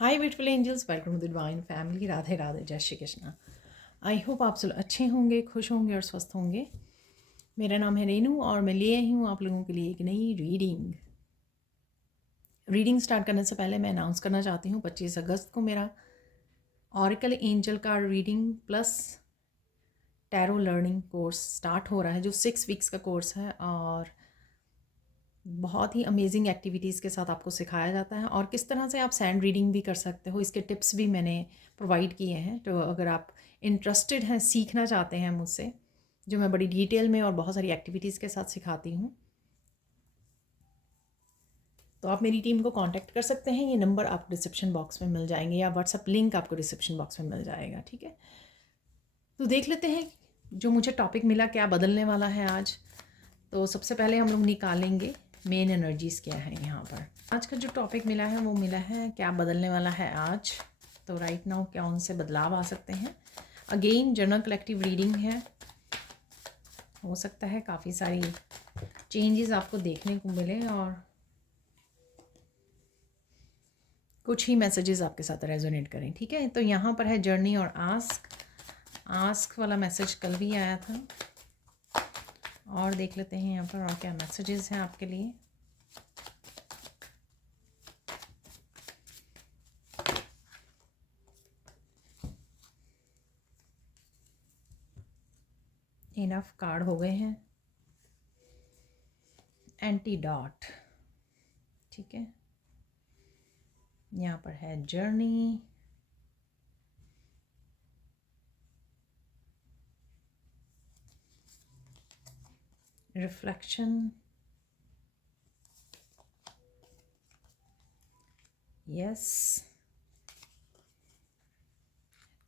Hi beautiful angels, welcome to the divine family. Radhe Radhe, जय Shri Krishna. I hope आप सब अच्छे होंगे, खुश होंगे और स्वस्थ होंगे। मेरा नाम है रेनू और मैं ले आई हूँ आप लोगों के लिए एक नई रीडिंग स्टार्ट करने से पहले मैं अनाउंस करना चाहती हूँ 25 अगस्त को मेरा oracle angel card reading plus tarot learning course start हो रहा है, जो 6 वीक्स का कोर्स है और बहुत ही अमेजिंग एक्टिविटीज़ के साथ आपको सिखाया जाता है और किस तरह से आप सैंड रीडिंग भी कर सकते हो, इसके टिप्स भी मैंने प्रोवाइड किए हैं। तो अगर आप इंटरेस्टेड हैं, सीखना चाहते हैं मुझसे, जो मैं बड़ी डिटेल में और बहुत सारी एक्टिविटीज़ के साथ सिखाती हूँ, तो आप मेरी टीम को कांटेक्ट कर सकते हैं। ये नंबर आपको डिस्क्रिप्शन बॉक्स में मिल जाएंगे या व्हाट्सअप लिंक आपको डिस्क्रिप्शन बॉक्स में मिल जाएगा। ठीक है, तो देख लेते हैं जो मुझे टॉपिक मिला क्या बदलने वाला है आज। तो सबसे पहले हम लोग निकालेंगे मेन एनर्जीज़ क्या है यहाँ पर। आज का जो टॉपिक मिला है वो मिला है क्या बदलने वाला है आज। तो राइट नाउ क्या उनसे बदलाव आ सकते हैं। अगेन जनरल कलेक्टिव रीडिंग है, हो सकता है काफ़ी सारी चेंजेस आपको देखने को मिले और कुछ ही मैसेजेस आपके साथ रेजोनेट करें। ठीक है, तो यहाँ पर है जर्नी और आस्क वाला मैसेज कल भी आया था और देख लेते हैं यहाँ पर और क्या मैसेजेस हैं आपके लिए। इनफ कार्ड हो गए हैं। एंटीडॉट, ठीक है, यहाँ पर है journey, reflection, yes,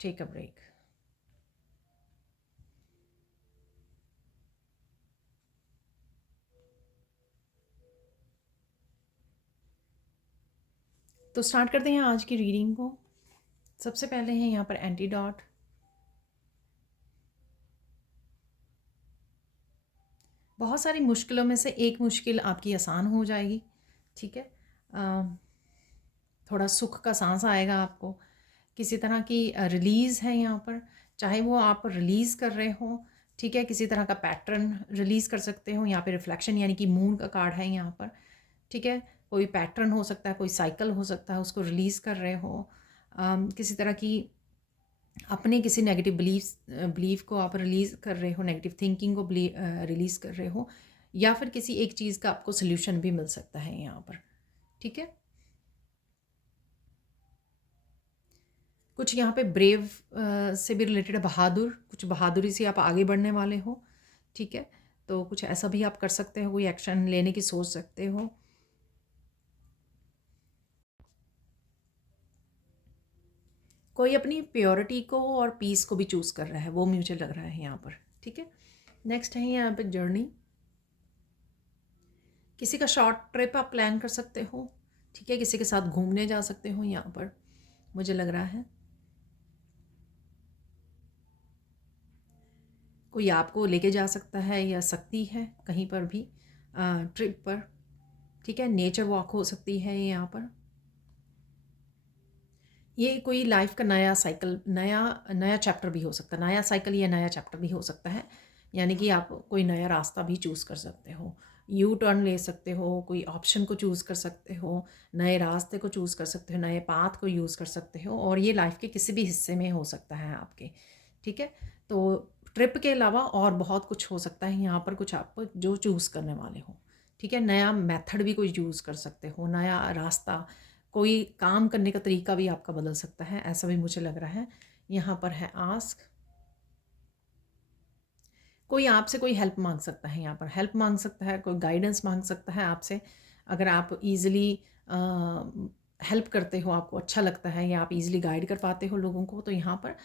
take a break. तो स्टार्ट करते हैं आज की रीडिंग को। सबसे पहले है यहाँ पर एंटीडॉट। बहुत सारी मुश्किलों में से एक मुश्किल आपकी आसान हो जाएगी। ठीक है, थोड़ा सुख का सांस आएगा आपको। किसी तरह की रिलीज़ है यहाँ पर, चाहे वो आप रिलीज़ कर रहे हो, ठीक है, किसी तरह का पैटर्न रिलीज़ कर सकते हो। यहाँ पे रिफ्लेक्शन यानी कि मून का कार्ड है यहाँ पर। ठीक है, कोई पैटर्न हो सकता है, कोई साइकिल हो सकता है, उसको रिलीज़ कर रहे हो। किसी तरह की अपने किसी नेगेटिव बिलीफ को आप रिलीज़ कर रहे हो, नेगेटिव थिंकिंग को रिलीज़ कर रहे हो, या फिर किसी एक चीज़ का आपको सोल्यूशन भी मिल सकता है यहाँ पर। ठीक है, कुछ यहाँ पे ब्रेव से भी रिलेटेड है, बहादुर, कुछ बहादुरी से आप आगे बढ़ने वाले हो। ठीक है, तो कुछ ऐसा भी आप कर सकते हो, कोई एक्शन लेने की सोच सकते हो। कोई अपनी प्योरिटी को और पीस को भी चूज़ कर रहा है, वो मुझे लग रहा है यहाँ पर। ठीक है, नेक्स्ट है यहाँ पे जर्नी। किसी का शॉर्ट ट्रिप आप प्लान कर सकते हो। ठीक है, किसी के साथ घूमने जा सकते हो यहाँ पर, मुझे लग रहा है। कोई आपको लेके जा सकता है या सकती है कहीं पर भी ट्रिप पर। ठीक है, नेचर वॉक हो सकती है यहाँ पर। ये कोई लाइफ का नया साइकिल, नया नया चैप्टर भी हो सकता है, नया साइकिल या नया चैप्टर भी हो सकता है। यानी कि आप कोई नया रास्ता भी चूज़ कर सकते हो, यू टर्न ले सकते हो, कोई ऑप्शन को चूज़ कर सकते हो, नए रास्ते को चूज़ कर सकते हो, नए पाथ को यूज़ कर सकते हो, और ये लाइफ के किसी भी हिस्से में हो सकता है आपके। ठीक है, तो ट्रिप के अलावा और बहुत कुछ हो सकता है यहाँ पर, कुछ आप जो चूज़ करने वाले हो। ठीक है, नया मेथड भी कोई यूज़ कर सकते हो, नया रास्ता, कोई काम करने का तरीका भी आपका बदल सकता है, ऐसा भी मुझे लग रहा है। यहाँ पर है आस्क। कोई आपसे कोई हेल्प मांग सकता है, यहाँ पर हेल्प मांग सकता है, कोई गाइडेंस मांग सकता है आपसे। अगर आप इजीली हेल्प करते हो, आपको अच्छा लगता है या आप इजीली गाइड कर पाते हो लोगों को, तो यहाँ पर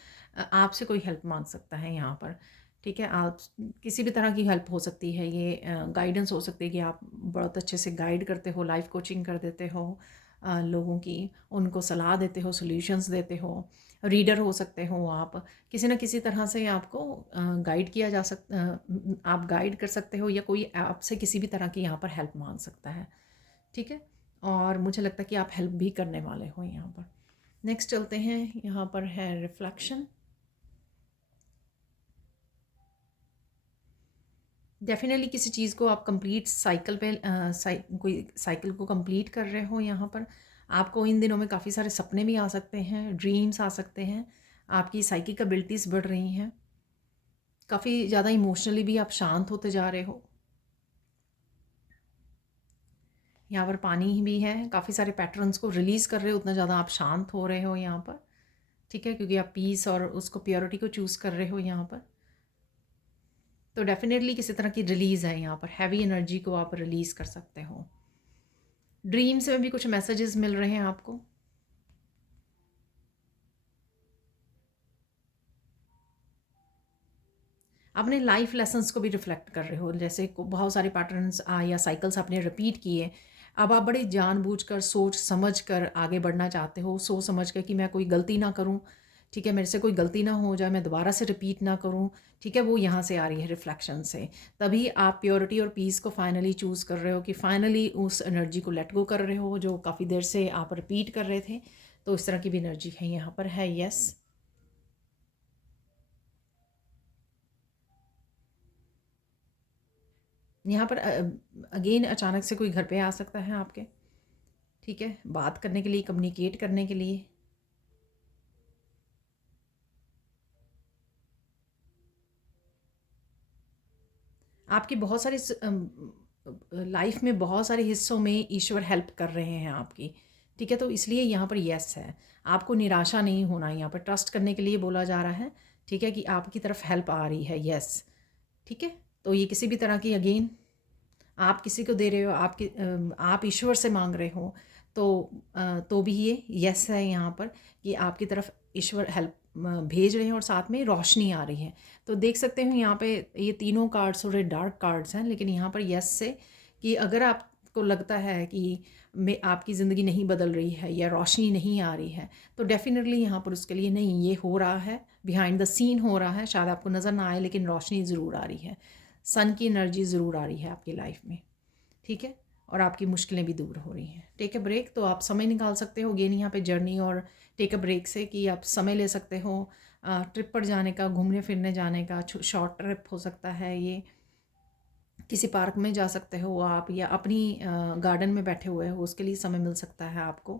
आपसे कोई हेल्प मांग सकता है यहाँ पर। ठीक है, आप किसी भी तरह की हेल्प हो सकती है, ये गाइडेंस हो सकती है कि आप बहुत अच्छे से गाइड करते हो, लाइफ कोचिंग कर देते हो लोगों की, उनको सलाह देते हो, सॉल्यूशंस देते हो। रीडर हो सकते हो आप, किसी न किसी तरह से आपको गाइड किया जा सकता, आप गाइड कर सकते हो, या कोई आपसे किसी भी तरह की यहाँ पर हेल्प मांग सकता है। ठीक है, और मुझे लगता है कि आप हेल्प भी करने वाले हो यहाँ पर। नेक्स्ट चलते हैं, यहाँ पर है रिफ्लेक्शन। डेफिनेटली किसी चीज़ को आप कंप्लीट साइकिल पे कोई साइकिल को कंप्लीट कर रहे हो। यहाँ पर आपको इन दिनों में काफ़ी सारे सपने भी आ सकते हैं, ड्रीम्स आ सकते हैं, आपकी साइकिक एबिलिटीज़ बढ़ रही हैं, काफ़ी ज़्यादा इमोशनली भी आप शांत होते जा रहे हो। यहाँ पर पानी भी है, काफ़ी सारे पैटर्न्स को रिलीज़ कर रहे हो, उतना ज़्यादा आप शांत हो रहे हो यहाँ पर, ठीक है, क्योंकि आप पीस और उसको प्योरिटी को चूज़ कर रहे हो यहाँ पर। तो डेफिनेटली किसी तरह की रिलीज़ है यहाँ पर, हैवी एनर्जी को आप रिलीज़ कर सकते हो। ड्रीम्स में भी कुछ मैसेजेस मिल रहे हैं आपको। अपने लाइफ लेसन्स को भी रिफ्लेक्ट कर रहे हो, जैसे बहुत सारे पैटर्न्स या साइकिल्स आपने रिपीट किए, अब आप बड़े जानबूझकर सोच समझ कर आगे बढ़ना चाहते हो, सोच समझ कर कि मैं कोई गलती ना करूं, ठीक है, मेरे से कोई गलती ना हो जाए, मैं दोबारा से रिपीट ना करूं, ठीक है, वो यहाँ से आ रही है रिफ्लेक्शन से। तभी आप प्योरिटी और पीस को फाइनली चूज़ कर रहे हो, कि फाइनली उस एनर्जी को लेट गो कर रहे हो जो काफ़ी देर से आप रिपीट कर रहे थे। तो इस तरह की भी एनर्जी है यहाँ पर, है यस। यहाँ पर अगेन अचानक से कोई घर पे आ सकता है आपके, ठीक है, बात करने के लिए, कम्युनिकेट करने के लिए। आपकी बहुत सारी लाइफ में बहुत सारे हिस्सों में ईश्वर हेल्प कर रहे हैं आपकी, ठीक है, तो इसलिए यहाँ पर यस है। आपको निराशा नहीं होना, यहाँ पर ट्रस्ट करने के लिए बोला जा रहा है, ठीक है, कि आपकी तरफ हेल्प आ रही है, यस, ठीक है। तो ये किसी भी तरह की, अगेन आप किसी को दे रहे हो, आप ईश्वर से मांग रहे हो, तो भी ये यस है यहाँ पर, कि आपकी तरफ ईश्वर हेल्प भेज रहे हैं और साथ में रोशनी आ रही है। तो देख सकते हो यहाँ पे ये तीनों कार्ड्स थोड़े डार्क कार्ड्स हैं, लेकिन यहाँ पर यस से, कि अगर आपको लगता है कि मैं आपकी ज़िंदगी नहीं बदल रही है या रोशनी नहीं आ रही है, तो डेफिनेटली यहाँ पर उसके लिए नहीं, ये हो रहा है, बिहाइंड द सीन हो रहा है, शायद आपको नज़र ना आए लेकिन रोशनी ज़रूर आ रही है, सन की एनर्जी ज़रूर आ रही है आपकी लाइफ में, ठीक है, और आपकी मुश्किलें भी दूर हो रही हैं। टेक अ ब्रेक, तो आप समय निकाल सकते हो गेन यहाँ पे जर्नी और टेक अ ब्रेक से, कि आप समय ले सकते हो ट्रिप पर जाने का, घूमने फिरने जाने का, शॉर्ट ट्रिप हो सकता है ये, किसी पार्क में जा सकते हो आप, या अपनी गार्डन में बैठे हुए हो उसके लिए समय मिल सकता है आपको,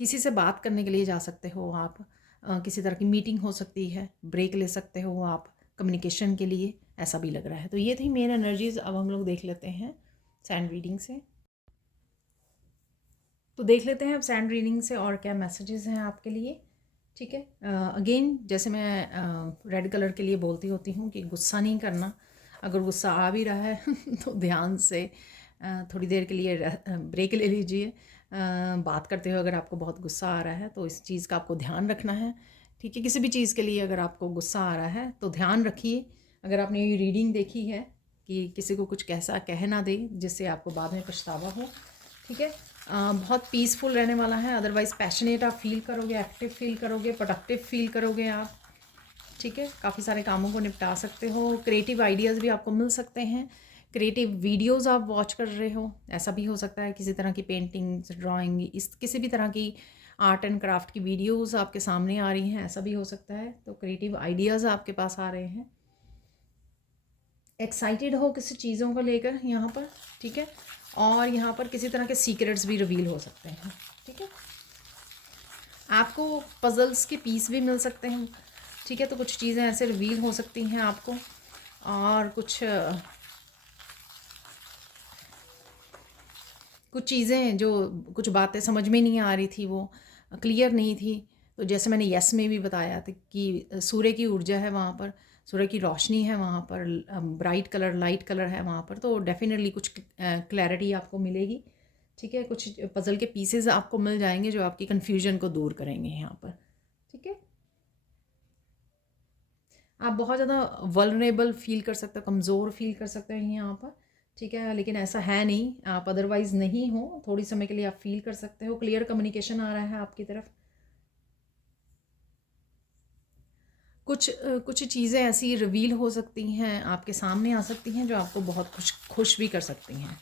किसी से बात करने के लिए जा सकते हो आप, किसी तरह की मीटिंग हो सकती है, ब्रेक ले सकते हो आप कम्युनिकेशन के लिए, ऐसा भी लग रहा है। तो ये थी मेन एनर्जीज। अब हम लोग देख लेते हैं सैंड रीडिंग से। तो देख लेते हैं अब सैंड रीडिंग से और क्या मैसेजेस हैं आपके लिए, ठीक है। अगेन जैसे मैं रेड कलर के लिए बोलती होती हूँ कि गुस्सा नहीं करना, अगर गुस्सा आ भी रहा है तो ध्यान से थोड़ी देर के लिए ब्रेक ले लीजिए। बात करते हुए अगर आपको बहुत गुस्सा आ रहा है तो इस चीज़ का आपको ध्यान रखना है, ठीक है। किसी भी चीज़ के लिए अगर आपको गुस्सा आ रहा है तो ध्यान रखिए, अगर आपने ये रीडिंग देखी है कि किसी को कुछ कैसा कह ना दे जिससे आपको बाद में पछतावा हो, ठीक है। बहुत पीसफुल रहने वाला है, अदरवाइज़ पैशनेट आप फील करोगे, एक्टिव फील करोगे, प्रोडक्टिव फील करोगे आप, ठीक है। काफ़ी सारे कामों को निपटा सकते हो, क्रिएटिव आइडियाज़ भी आपको मिल सकते हैं, क्रिएटिव वीडियोस आप वॉच कर रहे हो, ऐसा भी हो सकता है, किसी तरह की पेंटिंग्स, ड्राइंग, इस किसी भी तरह की आर्ट एंड क्राफ्ट की वीडियोस आपके सामने आ रही हैं, ऐसा भी हो सकता है। तो क्रिएटिव आइडियाज़ आपके पास आ रहे हैं, एक्साइटेड हो किसी चीज़ों को लेकर यहाँ पर, ठीक है। और यहाँ पर किसी तरह के सीक्रेट्स भी रिवील हो सकते हैं, ठीक है। आपको पजल्स के पीस भी मिल सकते हैं, ठीक है। तो कुछ चीज़ें ऐसे रिवील हो सकती हैं आपको, और कुछ चीज़ें जो, कुछ बातें समझ में नहीं आ रही थी, वो क्लियर नहीं थी, तो जैसे मैंने यस में भी बताया था कि सूर्य की ऊर्जा है वहाँ पर, सूर्य की रोशनी है वहाँ पर, ब्राइट कलर, लाइट कलर है वहाँ पर, तो डेफिनेटली कुछ क्लैरिटी आपको मिलेगी, ठीक है। कुछ पज़ल के पीसेस आपको मिल जाएंगे जो आपकी कन्फ्यूजन को दूर करेंगे यहाँ पर, ठीक है। आप बहुत ज़्यादा वल्नरेबल फील कर सकते हो, कमज़ोर फील कर सकते हैं यहाँ पर, ठीक है, लेकिन ऐसा है नहीं, आप अदरवाइज़ नहीं हो, थोड़ी समय के लिए आप फील कर सकते हो। क्लियर कम्युनिकेशन आ रहा है आपकी तरफ, कुछ चीज़ें ऐसी रिवील हो सकती हैं, आपके सामने आ सकती हैं जो आपको बहुत खुश भी कर सकती हैं,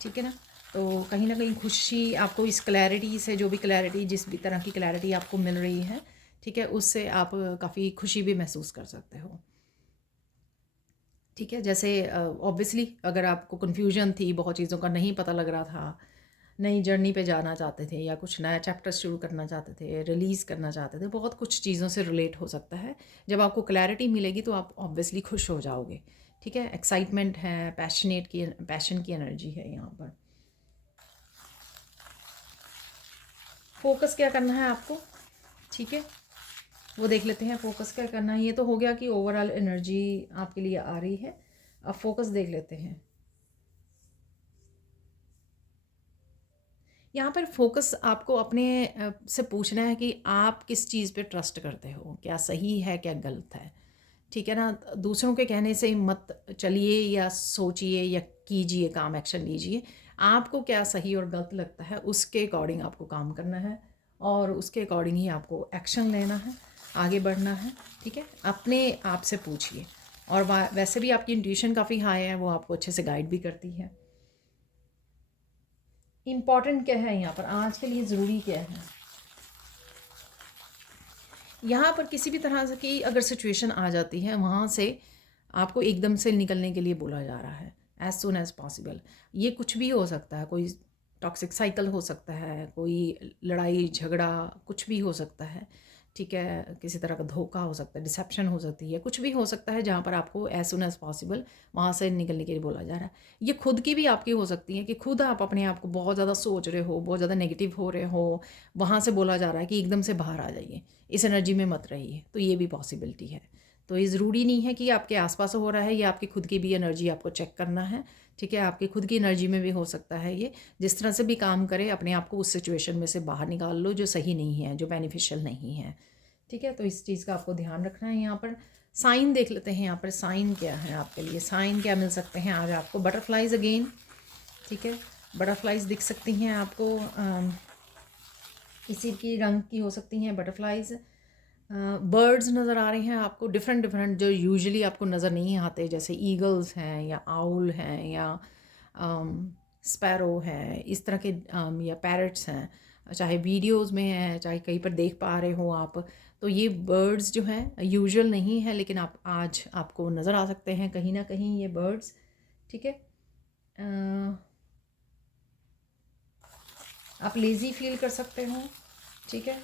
ठीक है ना। तो कहीं ना कहीं खुशी आपको इस क्लैरिटी से, जो भी क्लैरिटी, जिस भी तरह की क्लैरिटी आपको मिल रही है, ठीक है, उससे आप काफ़ी खुशी भी महसूस कर सकते हो। ठीक है, जैसे ऑब्वियसली अगर आपको कन्फ्यूजन थी, बहुत चीज़ों का नहीं पता लग रहा था, नई जर्नी पे जाना चाहते थे या कुछ नया चैप्टर शुरू करना चाहते थे, रिलीज़ करना चाहते थे, बहुत कुछ चीज़ों से रिलेट हो सकता है। जब आपको क्लैरिटी मिलेगी तो आप ऑब्वियसली खुश हो जाओगे। ठीक है, एक्साइटमेंट है, पैशन की एनर्जी है यहाँ पर। फोकस क्या करना है आपको, ठीक है, वो देख लेते हैं। फोकस क्या करना है, ये तो हो गया कि ओवरऑल एनर्जी आपके लिए आ रही है। अब फोकस देख लेते हैं। यहाँ पर फोकस आपको अपने से पूछना है कि आप किस चीज़ पे ट्रस्ट करते हो, क्या सही है क्या गलत है। ठीक है ना, दूसरों के कहने से मत चलिए या सोचिए या कीजिए, काम एक्शन लीजिए। आपको क्या सही और गलत लगता है उसके अकॉर्डिंग आपको काम करना है और उसके अकॉर्डिंग ही आपको एक्शन लेना है, आगे बढ़ना है। ठीक है, अपने आप से पूछिए। और वैसे भी आपकी इंट्यूशन काफ़ी हाई है, वो आपको अच्छे से गाइड भी करती है। इम्पॉर्टेंट क्या है यहाँ पर, आज के लिए ज़रूरी क्या है। यहाँ पर किसी भी तरह से की अगर सिचुएशन आ जाती है, वहाँ से आपको एकदम से निकलने के लिए बोला जा रहा है, एज़ सुन एज़ पॉसिबल। ये कुछ भी हो सकता है, कोई टॉक्सिक साइकिल हो सकता है, कोई लड़ाई झगड़ा कुछ भी हो सकता है। ठीक है, किसी तरह का धोखा हो सकता है, डिसेप्शन हो सकती है, कुछ भी हो सकता है जहाँ पर आपको एज़ सुन एज़ पॉसिबल वहाँ से निकलने के लिए बोला जा रहा है। ये खुद की भी आपकी हो सकती है कि खुद आप अपने आप को बहुत ज़्यादा सोच रहे हो, बहुत ज़्यादा नेगेटिव हो रहे हो, वहाँ से बोला जा रहा है कि एकदम से बाहर आ जाइए, इस एनर्जी में मत रहिए। तो ये भी पॉसिबिलिटी है। तो ये ज़रूरी नहीं है कि आपके आसपास हो रहा है, ये आपकी खुद की भी एनर्जी आपको चेक करना है। ठीक है, आपकी खुद की एनर्जी में भी हो सकता है ये। जिस तरह से भी काम करे, अपने आप को उस सिचुएशन में से बाहर निकाल लो जो सही नहीं है, जो बेनिफिशियल नहीं है। ठीक है, तो इस चीज़ का आपको ध्यान रखना है। यहाँ पर साइन देख लेते हैं, यहाँ पर साइन क्या है आपके लिए, साइन क्या मिल सकते हैं आज आपको। बटरफ्लाइज अगेन, ठीक है, बटरफ्लाइज दिख सकती हैं आपको, इसी की रंग की हो सकती हैं बटरफ्लाइज। बर्ड्स नज़र आ रही हैं आपको, डिफरेंट डिफरेंट, जो यूजुअली आपको नज़र नहीं आते, जैसे ईगल्स हैं या आउल हैं या स्पैरो है, इस तरह के या पैरट्स हैं, चाहे वीडियोस में हैं चाहे कहीं पर देख पा रहे हो आप। तो ये बर्ड्स जो हैं यूजुअल नहीं है, लेकिन आप आज आपको नज़र आ सकते हैं कहीं ना कहीं ये बर्ड्स। ठीक है, आप लेज़ी फील कर सकते हो। ठीक है,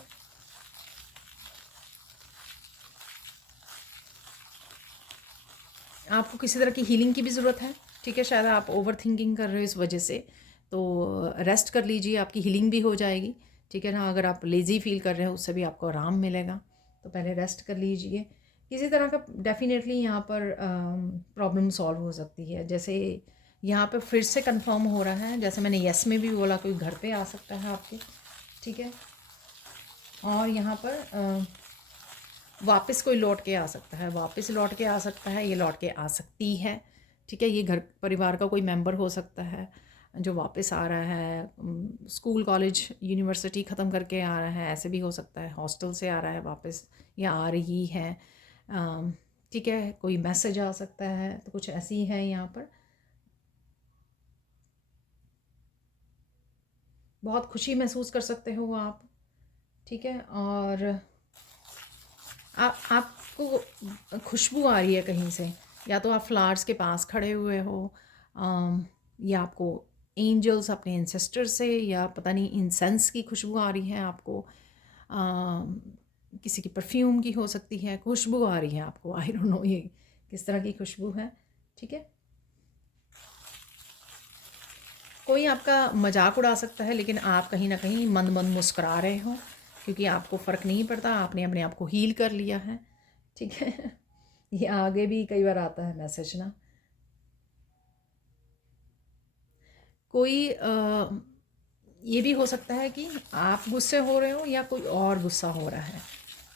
आपको किसी तरह की हीलिंग की भी ज़रूरत है। ठीक है, शायद आप ओवर थिंकिंग कर रहे हो इस वजह से, तो रेस्ट कर लीजिए, आपकी हीलिंग भी हो जाएगी। ठीक है ना, अगर आप लेज़ी फील कर रहे हो उससे भी आपको आराम मिलेगा, तो पहले रेस्ट कर लीजिए। किसी तरह का डेफिनेटली यहाँ पर प्रॉब्लम सॉल्व हो सकती है। जैसे यहाँ पर फिर से कंफर्म हो रहा है, जैसे मैंने यस में भी बोला, कोई घर पे आ सकता है आपके। ठीक है, और यहाँ पर वापस कोई लौट के आ सकता है, वापस लौट के आ सकता है, ये लौट के आ सकती है। ठीक है, ये घर परिवार का कोई मेंबर हो सकता है जो वापस आ रहा है, स्कूल कॉलेज यूनिवर्सिटी ख़त्म करके आ रहा है, ऐसे भी हो सकता है, हॉस्टल से आ रहा है वापस या आ रही है। ठीक है, कोई मैसेज आ सकता है, तो कुछ ऐसी है यहाँ पर। बहुत खुशी महसूस कर सकते हो आप। ठीक है, और आपको खुशबू आ रही है कहीं से, या तो आप फ्लावर्स के पास खड़े हुए हो, या आपको एंजल्स अपने इंसेस्टर से, या पता नहीं इंसेंस की खुशबू आ रही है आपको, किसी की परफ्यूम की हो सकती है, खुशबू आ रही है आपको। आई डोंट नो ये किस तरह की खुशबू है। ठीक है, कोई आपका मजाक उड़ा सकता है, लेकिन आप कहीं ना कहीं मंद मंद मुस्कुरा रहे हो, क्योंकि आपको फ़र्क नहीं पड़ता, आपने अपने आप को हील कर लिया है। ठीक है, ये आगे भी कई बार आता है मैसेज ना। कोई ये भी हो सकता है कि आप गुस्से हो रहे हो या कोई और गुस्सा हो रहा है।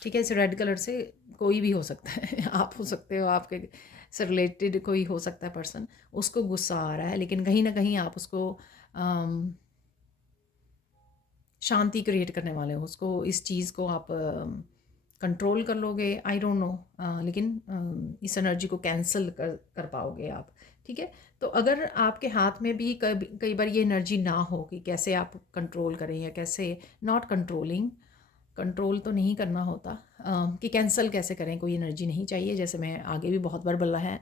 ठीक है, इस रेड कलर से कोई भी हो सकता है आप हो सकते हो, आपके से रिलेटेड कोई हो सकता है पर्सन, उसको गुस्सा आ रहा है, लेकिन कहीं ना कहीं आप उसको शांति क्रिएट करने वाले हो, उसको इस चीज़ को आप कंट्रोल कर लोगे, आई डोंट नो, लेकिन इस एनर्जी को कैंसिल कर कर पाओगे आप। ठीक है। तो अगर आपके हाथ में भी कभी कई बार ये एनर्जी ना हो कि कैसे आप कंट्रोल करें या कैसे, नॉट कंट्रोलिंग, कंट्रोल तो नहीं करना होता, कि कैंसिल कैसे करें, कोई एनर्जी नहीं चाहिए, जैसे मैं आगे भी बहुत बार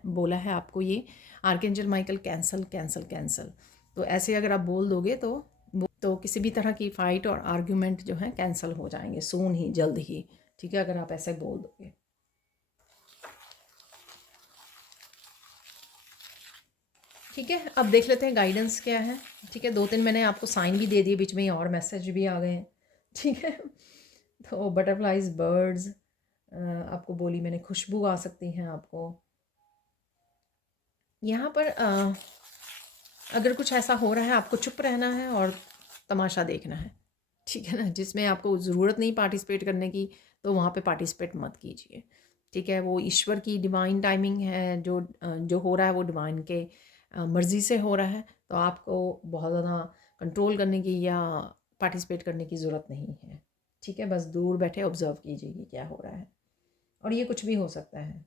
बोला है आपको ये archangel Michael cancel cancel cancel. तो ऐसे अगर आप बोल दोगे तो किसी भी तरह की फ़ाइट और आर्ग्यूमेंट जो है कैंसिल हो जाएंगे सून ही, जल्द ही। ठीक है, अगर आप ऐसे बोल दोगे। ठीक है, अब देख लेते हैं गाइडेंस क्या है। ठीक है, 2-3 मैंने आपको साइन भी दे दिए, बीच में ही और मैसेज भी आ गए हैं। ठीक है, तो बटरफ्लाइज, बर्ड्स, आपको बोली मैंने, खुशबू आ सकती हैं आपको यहाँ पर। अगर कुछ ऐसा हो रहा है, आपको चुप रहना है और तमाशा देखना है। ठीक है ना, जिसमें आपको ज़रूरत नहीं पार्टिसिपेट करने की, तो वहाँ पे पार्टिसिपेट मत कीजिए। ठीक है, वो ईश्वर की डिवाइन टाइमिंग है, जो हो रहा है वो डिवाइन के मर्ज़ी से हो रहा है। तो आपको बहुत ज़्यादा कंट्रोल करने की या पार्टिसिपेट करने की ज़रूरत नहीं है। ठीक है, बस दूर बैठे ऑब्ज़र्व कीजिए कि क्या हो रहा है, और ये कुछ भी हो सकता है।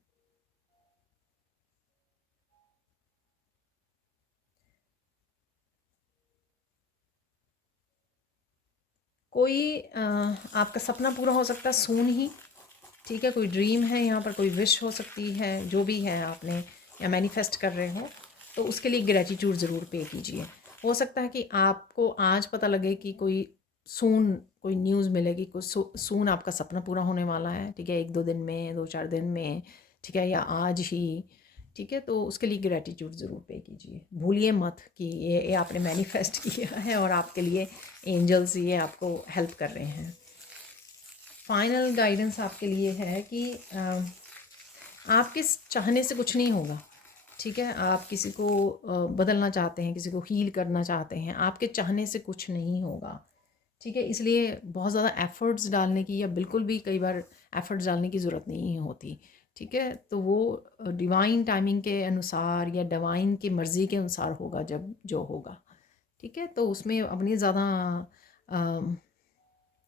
कोई आपका सपना पूरा हो सकता है सून ही। ठीक है, कोई ड्रीम है यहाँ पर, कोई विश हो सकती है, जो भी है आपने या मैनिफेस्ट कर रहे हो, तो उसके लिए ग्रेटिट्यूड ज़रूर पे कीजिए। हो सकता है कि आपको आज पता लगे कि सून कोई न्यूज़ मिलेगी, सून आपका सपना पूरा होने वाला है। ठीक है, 1-2 दिन में, 2-4 दिन में, ठीक है, या आज ही। ठीक है, तो उसके लिए ग्रेटिट्यूड ज़रूर पे कीजिए। भूलिए मत कि ये आपने मैनिफेस्ट किया है और आपके लिए एंजल्स ये आपको हेल्प कर रहे हैं। फाइनल गाइडेंस आपके लिए है कि आपके चाहने से कुछ नहीं होगा। ठीक है, आप किसी को बदलना चाहते हैं, किसी को हील करना चाहते हैं, आपके चाहने से कुछ नहीं होगा। ठीक है, इसलिए बहुत ज़्यादा एफ़र्ट्स डालने की या बिल्कुल भी कई बार एफ़र्ट्स डालने की ज़रूरत नहीं होती। ठीक है, तो वो डिवाइन टाइमिंग के अनुसार या डिवाइन की मर्ज़ी के अनुसार होगा जब जो होगा। ठीक है, तो उसमें अपनी ज़्यादा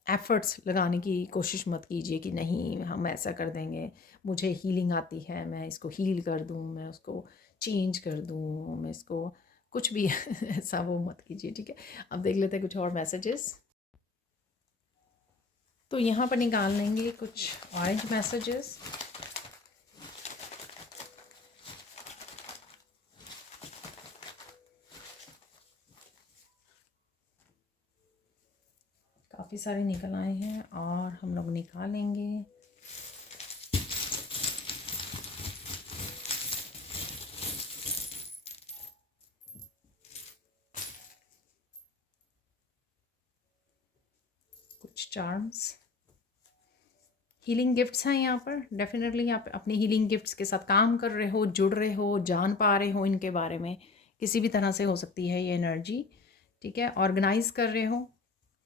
एफ़र्ट्स लगाने की कोशिश मत कीजिए कि नहीं हम ऐसा कर देंगे, मुझे हीलिंग आती है, मैं इसको हील कर दूँ, मैं उसको चेंज कर दूँ, मैं इसको कुछ भी ऐसा वो मत कीजिए। ठीक है, अब देख लेते हैं कुछ और मैसेजेस। तो यहाँ पर निकाल लेंगे कुछ ऑरेंज मैसेजेस। काफ़ी सारे निकल आए हैं और हम लोग निकालेंगे। कुछ चार्म्स, हीलिंग गिफ्ट्स हैं यहाँ पर। डेफिनेटली आप अपने हीलिंग गिफ्ट्स के साथ काम कर रहे हो, जुड़ रहे हो, जान पा रहे हो इनके बारे में, किसी भी तरह से हो सकती है ये एनर्जी। ठीक है, ऑर्गेनाइज कर रहे हो।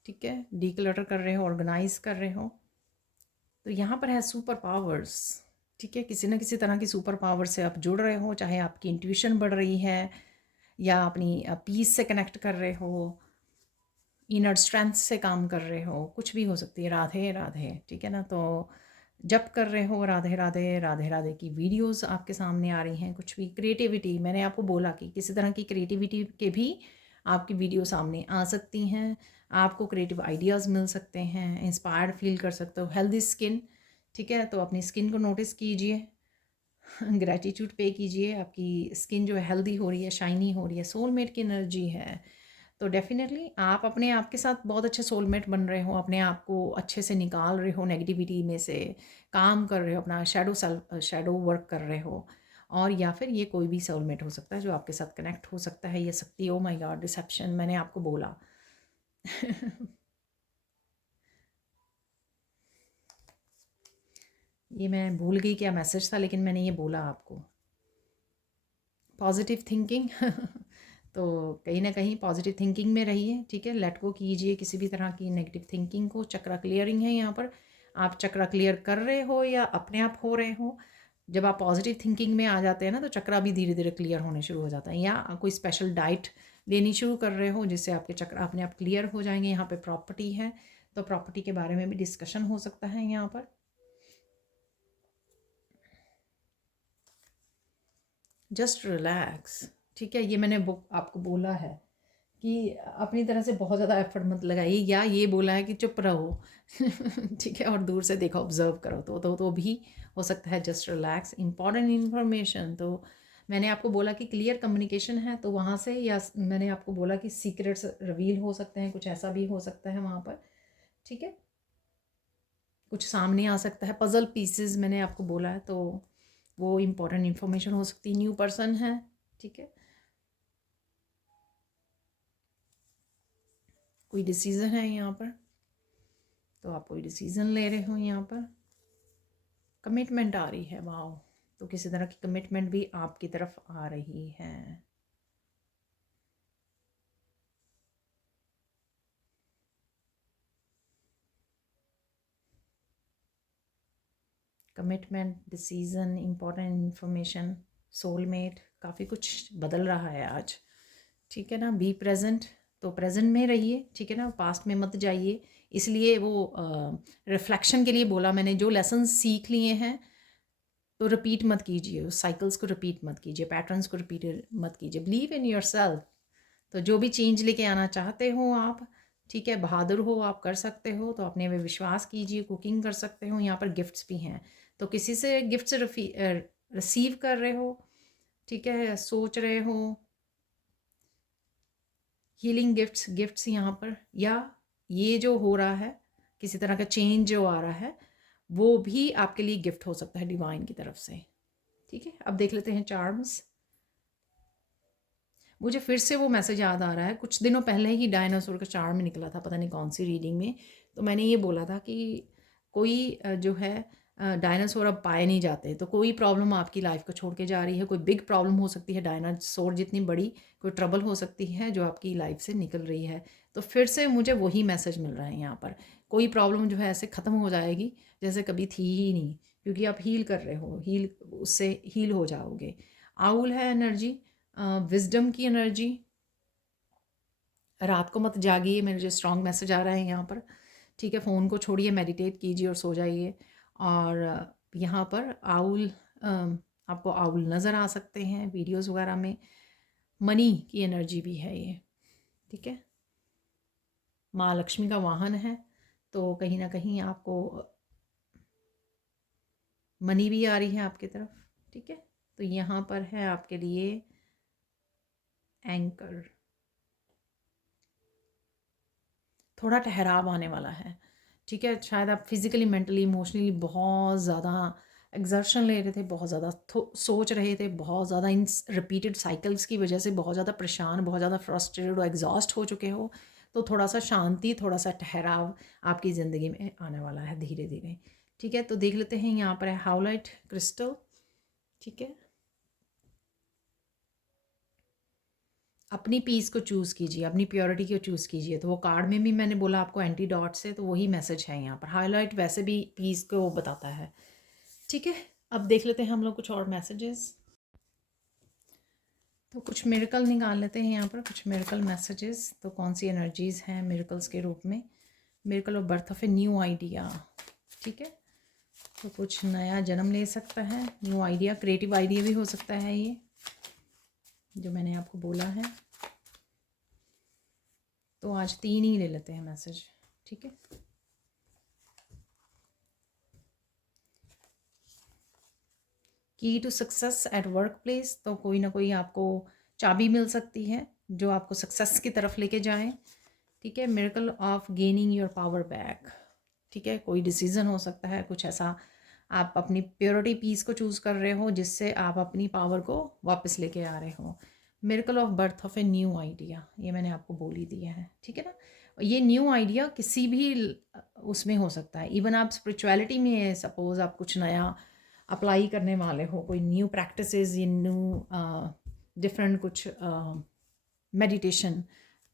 ठीक है, डीक्लटर कर रहे हो, ऑर्गेनाइज कर रहे हो। तो यहाँ पर है सुपर पावर्स। ठीक है, किसी न किसी तरह की सुपर पावर से आप जुड़ रहे हो, चाहे आपकी इंट्यूशन बढ़ रही है या अपनी पीस से कनेक्ट कर रहे हो, इनर स्ट्रेंथ से काम कर रहे हो, कुछ भी हो सकती है। राधे राधे। ठीक है ना, तो जब कर रहे हो राधे राधे राधे राधे की वीडियोस आपके सामने आ रही हैं। कुछ भी क्रिएटिविटी, मैंने आपको बोला कि किसी तरह की क्रिएटिविटी के भी आपकी वीडियो सामने आ सकती हैं। आपको क्रिएटिव आइडियाज़ मिल सकते हैं, इंस्पायर्ड फील कर सकते हो। हेल्दी स्किन, ठीक है, तो अपनी स्किन को नोटिस कीजिए, ग्रैटिट्यूड पे कीजिए। आपकी स्किन जो है हेल्दी हो रही है, शाइनी हो रही है, सोलमेट की एनर्जी है। तो डेफिनेटली आप अपने आप के साथ बहुत अच्छे सोलमेट बन रहे हो, अपने आप को अच्छे से निकाल रहे हो नेगेटिविटी में से, काम कर रहे हो, अपना शैडो वर्क कर रहे हो। और या फिर ये कोई भी सोलमेट हो सकता है जो आपके साथ कनेक्ट हो सकता है। ये शक्ति, ओ माय गॉड, रिसेप्शन, मैंने आपको बोला। ये मैं भूल गई क्या मैसेज था, लेकिन मैंने ये बोला आपको। Positive thinking. तो कहीं ना कहीं पॉजिटिव थिंकिंग में रहिए। ठीक है, लेट गो कीजिए किसी भी तरह की नेगेटिव थिंकिंग को। चक्रा क्लियरिंग है यहाँ पर, आप चक्रा क्लियर कर रहे हो या अपने आप हो रहे हो। जब आप पॉजिटिव थिंकिंग में आ जाते हैं ना, तो चक्रा भी धीरे धीरे क्लियर होने शुरू हो जाता है। या कोई स्पेशल डाइट लेनी शुरू कर रहे हो जिससे आपके चक्र अपने आप क्लियर हो जाएंगे। यहाँ पे प्रॉपर्टी है, तो प्रॉपर्टी के बारे में भी डिस्कशन हो सकता है यहाँ पर। Just relax. ठीक है, ये मैंने आपको बोला है कि अपनी तरह से बहुत ज़्यादा एफर्ट मत लगाइए, या ये बोला है कि चुप रहो ठीक है, और दूर से देखो, ऑब्जर्व करो, तो भी हो सकता है। जस्ट रिलैक्स, इंपॉर्टेंट इन्फॉर्मेशन, तो मैंने आपको बोला कि क्लियर कम्युनिकेशन है, तो वहाँ से, या मैंने आपको बोला कि सीक्रेट्स रिवील हो सकते हैं, कुछ ऐसा भी हो सकता है वहाँ पर। ठीक है, कुछ सामने आ सकता है, पजल पीसेस मैंने आपको बोला है, तो वो इम्पॉर्टेंट इन्फॉर्मेशन हो सकती है। न्यू पर्सन है, ठीक है, कोई डिसीज़न है यहाँ पर, तो आप कोई डिसीज़न ले रहे हो यहाँ पर। कमिटमेंट आ रही है, वाओ, तो किसी तरह की कमिटमेंट भी आपकी तरफ आ रही है। Commitment, decision, important information, soulmate, काफ़ी कुछ बदल रहा है आज। ठीक है ना, बी प्रेजेंट, तो प्रेजेंट में रहिए, ठीक है ना, पास्ट में मत जाइए। इसलिए वो रिफ्लेक्शन के लिए बोला मैंने, जो लेसन सीख लिए हैं तो रिपीट मत कीजिए, उस साइकिल्स को रिपीट मत कीजिए, पैटर्न्स को रिपीट मत कीजिए। बिलीव इन योर सेल्फ, तो जो भी चेंज लेके आना चाहते हो आप, ठीक है, बहादुर हो, आप कर सकते हो, तो अपने में विश्वास कीजिए। कुकिंग कर सकते हो, यहाँ पर गिफ्ट्स भी हैं, तो किसी से गिफ्ट्स रिसीव कर रहे हो, ठीक है, सोच रहे हो हीलिंग गिफ्ट्स यहाँ पर, या ये जो हो रहा है, किसी तरह का चेंज जो आ रहा है, वो भी आपके लिए गिफ्ट हो सकता है डिवाइन की तरफ से। ठीक है, अब देख लेते हैं चार्म्स। मुझे फिर से वो मैसेज याद आ रहा है, कुछ दिनों पहले ही डायनासोर का चार्म निकला था, पता नहीं कौन सी रीडिंग में, तो मैंने ये बोला था कि कोई जो है डायनासोर अब पाए नहीं जाते, तो कोई प्रॉब्लम आपकी लाइफ को छोड़ के जा रही है, कोई बिग प्रॉब्लम हो सकती है, डायनासोर जितनी बड़ी कोई ट्रबल हो सकती है जो आपकी लाइफ से निकल रही है। तो फिर से मुझे वही मैसेज मिल रहा है यहाँ पर, कोई प्रॉब्लम जो है ऐसे ख़त्म हो जाएगी जैसे कभी थी ही नहीं, क्योंकि आप हील कर रहे हो, हील, उससे हील हो जाओगे। आउल है एनर्जी, विजडम की एनर्जी, रात को मत जागिए, मेरे जो स्ट्रॉन्ग मैसेज आ रहा है यहाँ पर। ठीक है, फ़ोन को छोड़िए, मेडिटेट कीजिए और सो जाइए। और यहाँ पर आउल, आपको आउल नज़र आ सकते हैं वीडियोस वगैरह में। मनी की एनर्जी भी है ये, ठीक है, माँ लक्ष्मी का वाहन है, तो कहीं ना कहीं आपको मनी भी आ रही है आपकी तरफ। ठीक है, तो यहाँ पर है आपके लिए एंकर, थोड़ा ठहराव आने वाला है। ठीक है, शायद आप फिज़िकली, मेंटली, इमोशनली बहुत ज़्यादा एग्जर्शन ले रहे थे, बहुत ज़्यादा सोच रहे थे, बहुत ज़्यादा इन रिपीटेड साइकिल्स की वजह से बहुत ज़्यादा परेशान, बहुत ज़्यादा फ्रस्ट्रेटेड और एग्जॉस्ट हो चुके हो, तो थोड़ा सा शांति, थोड़ा सा ठहराव आपकी ज़िंदगी में आने वाला है धीरे धीरे। ठीक है, तो देख लेते हैं यहाँ पर है हाउलाइट क्रिस्टल। ठीक है, अपनी पीस को चूज़ कीजिए, अपनी प्योरिटी को चूज़ कीजिए, तो वो कार्ड में भी मैंने बोला आपको एंटी डॉट से, तो वही मैसेज है यहाँ पर। हाईलाइट वैसे भी पीस को बताता है। ठीक है, अब देख लेते हैं हम लोग कुछ और मैसेजेस, तो कुछ मिरेकल निकाल लेते हैं यहाँ पर, कुछ मिरेकल मैसेजेस, तो कौन सी एनर्जीज़ हैं मिरेकल्स के रूप में। Miracle of birth of a new idea, ठीक है, तो कुछ नया जन्म ले सकता है, न्यू आइडिया, क्रिएटिव आइडिया भी हो सकता है ये, जो मैंने आपको बोला है। तो आज 3 ही ले लेते हैं मैसेज, ठीक है। Key to success at work place, तो कोई ना कोई आपको चाबी मिल सकती है जो आपको सक्सेस की तरफ लेके जाए। ठीक है, miracle of gaining your power back, ठीक है, कोई डिसीज़न हो सकता है, कुछ ऐसा आप अपनी प्योरिटी पीस को चूज़ कर रहे हो जिससे आप अपनी पावर को वापस लेके आ रहे हो। Miracle of birth of a new idea, ये मैंने आपको बोल ही दिया है, ठीक है ना। ये न्यू आइडिया किसी भी उसमें हो सकता है, इवन आप स्पिरिचुअलिटी में सपोज़ आप कुछ नया अप्लाई करने वाले हो, कोई न्यू प्रैक्टिसेस, या न्यू डिफरेंट कुछ मेडिटेशन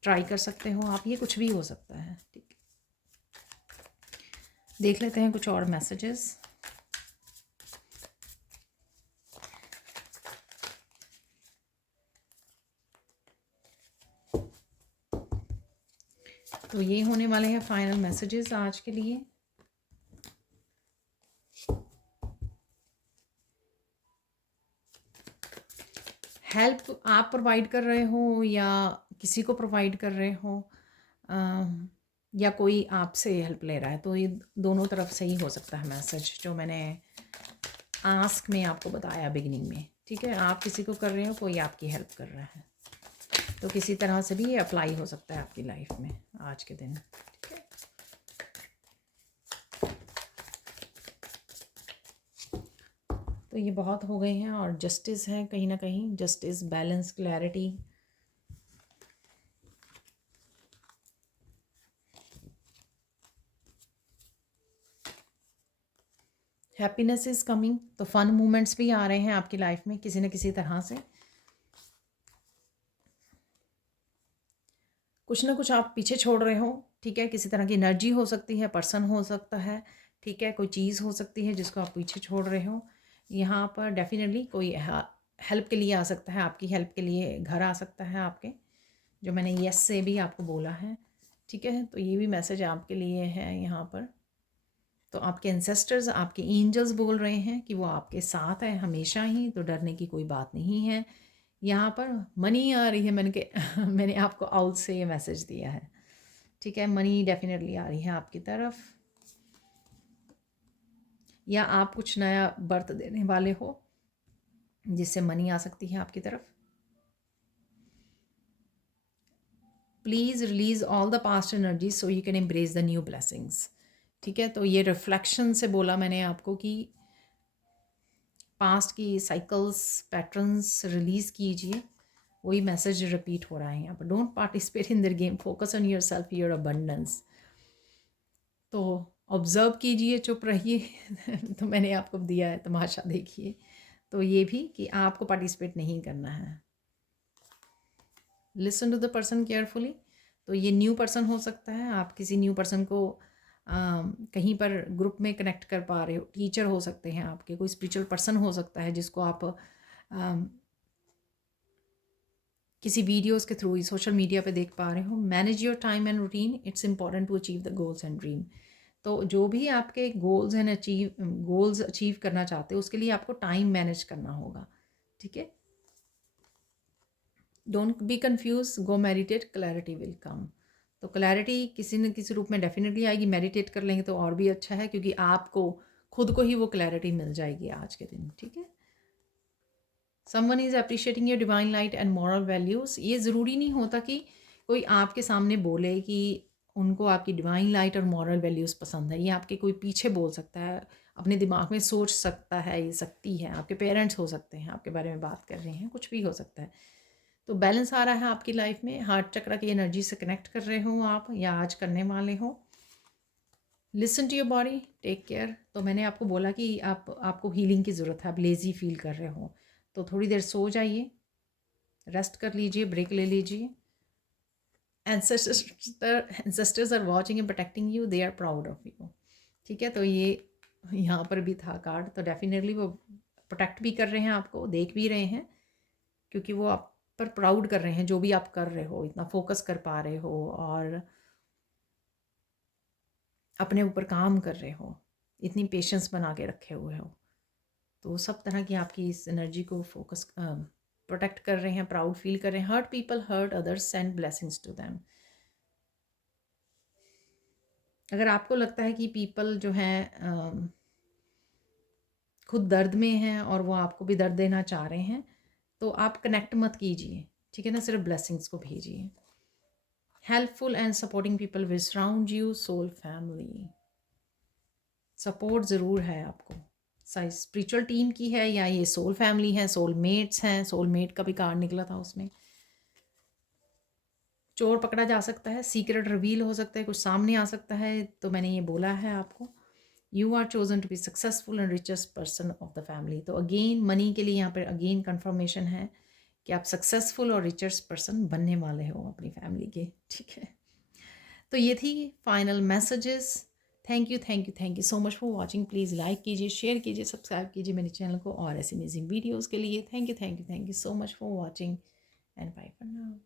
ट्राई कर सकते हो आप, ये कुछ भी हो सकता है। ठीक, देख लेते हैं कुछ और मैसेजेस। तो ये होने वाले हैं फाइनल मैसेजेस आज के लिए। हेल्प आप प्रोवाइड कर रहे हो या किसी को प्रोवाइड कर रहे हो, या कोई आपसे हेल्प ले रहा है, तो ये दोनों तरफ से ही हो सकता है मैसेज जो मैंने आस्क में आपको बताया बिगिनिंग में। ठीक है, आप किसी को कर रहे हो, कोई आपकी हेल्प कर रहा है, तो किसी तरह से भी ये अप्लाई हो सकता है आपकी लाइफ में आज के दिन। ठीक है, तो ये बहुत हो गए हैं। और जस्टिस है कहीं ना कहीं, justice, balance, clarity. Happiness is coming, तो फन मोमेंट्स भी आ रहे हैं आपकी लाइफ में किसी न किसी तरह से। कुछ ना कुछ आप पीछे छोड़ रहे हो। ठीक है, किसी तरह की एनर्जी हो सकती है, पर्सन हो सकता है, ठीक है, कोई चीज़ हो सकती है जिसको आप पीछे छोड़ रहे हो। यहाँ पर डेफिनेटली कोई हेल्प के लिए आ सकता है, आपकी हेल्प के लिए घर आ सकता है आपके, जो मैंने यस से भी आपको बोला है। ठीक है, तो ये भी मैसेज आपके लिए है यहाँ पर। तो आपके एंसेस्टर्स, आपके एंजल्स बोल रहे हैं कि वो आपके साथ है हमेशा ही, तो डरने की कोई बात नहीं है। यहाँ पर मनी आ रही है, मैंने आपको आउट से ये मैसेज दिया है। ठीक है, मनी डेफिनेटली आ रही है आपकी तरफ, या आप कुछ नया बर्थ देने वाले हो जिससे मनी आ सकती है आपकी तरफ। Please release all the past energy so you can embrace the new blessings. ठीक है, तो ये रिफ्लेक्शन से बोला मैंने आपको कि पास्ट की साइकिल्स, पैटर्न्स रिलीज़ कीजिए। वही मैसेज रिपीट हो रहा है यहाँ पर। Don't participate in their game, focus on your self, your abundance. तो ऑब्ज़र्व कीजिए, चुप रहिए तो मैंने आपको दिया है तमाशा, देखिए। तो ये भी कि आपको पार्टिसिपेट नहीं करना है। Listen to the person carefully. तो ये न्यू पर्सन हो सकता है, आप किसी न्यू पर्सन को कहीं पर ग्रुप में कनेक्ट कर पा रहे हो। टीचर हो सकते हैं आपके, कोई स्पिरिचुअल पर्सन हो सकता है जिसको आप किसी वीडियोस के थ्रू, सोशल मीडिया पे देख पा रहे हो। Manage your time and routine, it's important to achieve the goals and dream. तो जो भी आपके गोल्स अचीव करना चाहते हो, उसके लिए आपको टाइम मैनेज करना होगा। ठीक है, don't be confuse, go meditate, clarity will come. तो क्लैरिटी किसी न किसी रूप में डेफिनेटली आएगी। मेडिटेट कर लेंगे तो और भी अच्छा है, क्योंकि आपको खुद को ही वो क्लैरिटी मिल जाएगी आज के दिन। ठीक है, someone is appreciating your divine light and moral values. ये ज़रूरी नहीं होता कि कोई आपके सामने बोले कि उनको आपकी डिवाइन लाइट और मॉरल वैल्यूज़ पसंद है। ये आपके कोई पीछे बोल सकता है, अपने दिमाग में सोच सकता है, ये सकती है, आपके पेरेंट्स हो सकते हैं, आपके बारे में बात कर रहे हैं, कुछ भी हो सकता है। तो बैलेंस आ रहा है आपकी लाइफ में। हार्ट चक्र की एनर्जी से कनेक्ट कर रहे हो आप, या आज करने वाले हो। Listen to your body, take care. तो मैंने आपको बोला कि आपको हीलिंग की ज़रूरत है, आप लेज़ी फील कर रहे हो, तो थोड़ी देर सो जाइए, रेस्ट कर लीजिए, ब्रेक ले लीजिए। Ancestors are watching and protecting you, they are proud of you. ठीक है, तो ये यहाँ पर भी था कार्ड, तो डेफिनेटली वो प्रोटेक्ट भी कर रहे हैं आपको, देख भी रहे हैं, क्योंकि वो आप पर प्राउड कर रहे हैं जो भी आप कर रहे हो, इतना फोकस कर पा रहे हो और अपने ऊपर काम कर रहे हो, इतनी पेशेंस बना के रखे हुए हो। तो सब तरह की आपकी इस एनर्जी को फोकस प्रोटेक्ट कर रहे हैं, प्राउड फील कर रहे हैं। Hurt people, hurt others, send blessings to them. अगर आपको लगता है कि पीपल जो हैं खुद दर्द में हैं और वो आपको भी दर्द देना चाह रहे हैं, तो आप कनेक्ट मत कीजिए। ठीक है ना, सिर्फ ब्लेसिंग्स को भेजिए। Helpful and supporting people will surround you, soul family. Support ज़रूर है आपको, स्पिरिचुअल टीम की है, या ये सोल फैमिली है, सोल मेट्स हैं। सोल मेट का भी कार्ड निकला था उसमें। चोर पकड़ा जा सकता है, सीक्रेट रिवील हो सकता है, कुछ सामने आ सकता है, तो मैंने ये बोला है आपको। You are chosen to be successful and richest person of the family. तो अगेन मनी के लिए यहाँ पर अगेन कन्फर्मेशन है कि आप सक्सेसफुल और रिचेस्ट पर्सन बनने वाले हो अपनी फैमिली के। ठीक है, तो ये थी final messages. Thank you, thank you, thank you so much for watching. Please like कीजिए, शेयर कीजिए, सब्सक्राइब कीजिए मेरे चैनल को और ऐसे अमेजिंग वीडियोज़ के लिए। Thank you, thank you, thank you so much for watching and bye for now.